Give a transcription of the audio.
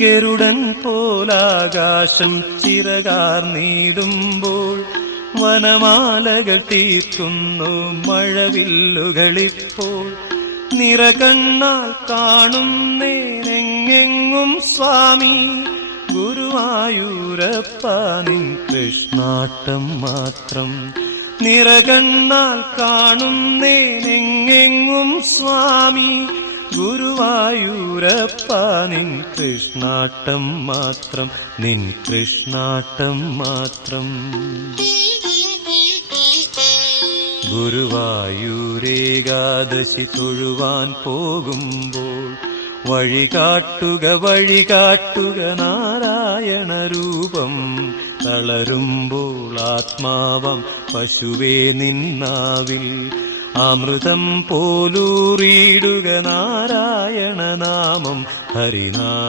ഗരുഡൻ പോലാകാശം ചിറകാർന്നിടുമ്പോൾ വനമാലകൾ തീർക്കുന്നു മഴവില്ലുകളിപ്പോൾ. നിറകണ്ണാൽ കാണുന്നേനെങ്ങെങ്ങും സ്വാമി ഗുരുവായൂരപ്പ നിൻ കൃഷ്ണാട്ടം മാത്രം. നിറകണ്ണാൽ കാണുന്നേനെങ്ങെങ്ങും സ്വാമി ഗുരുവായൂരപ്പ നിൻ കൃഷ്ണാട്ടം മാത്രം, നിൻ കൃഷ്ണാട്ടം മാത്രം. ഗുരുവായൂരേകാദശി തൊഴുവാൻ പോകുമ്പോൾ വഴികാട്ടുക നാരായണ രൂപം. തളരുമ്പോൾ ആത്മാവം പശുവേ നിന്നാവിൽ അമൃതം പോലൂറിയിടുക നാരായണ നാമം ഹരിനാരായണ.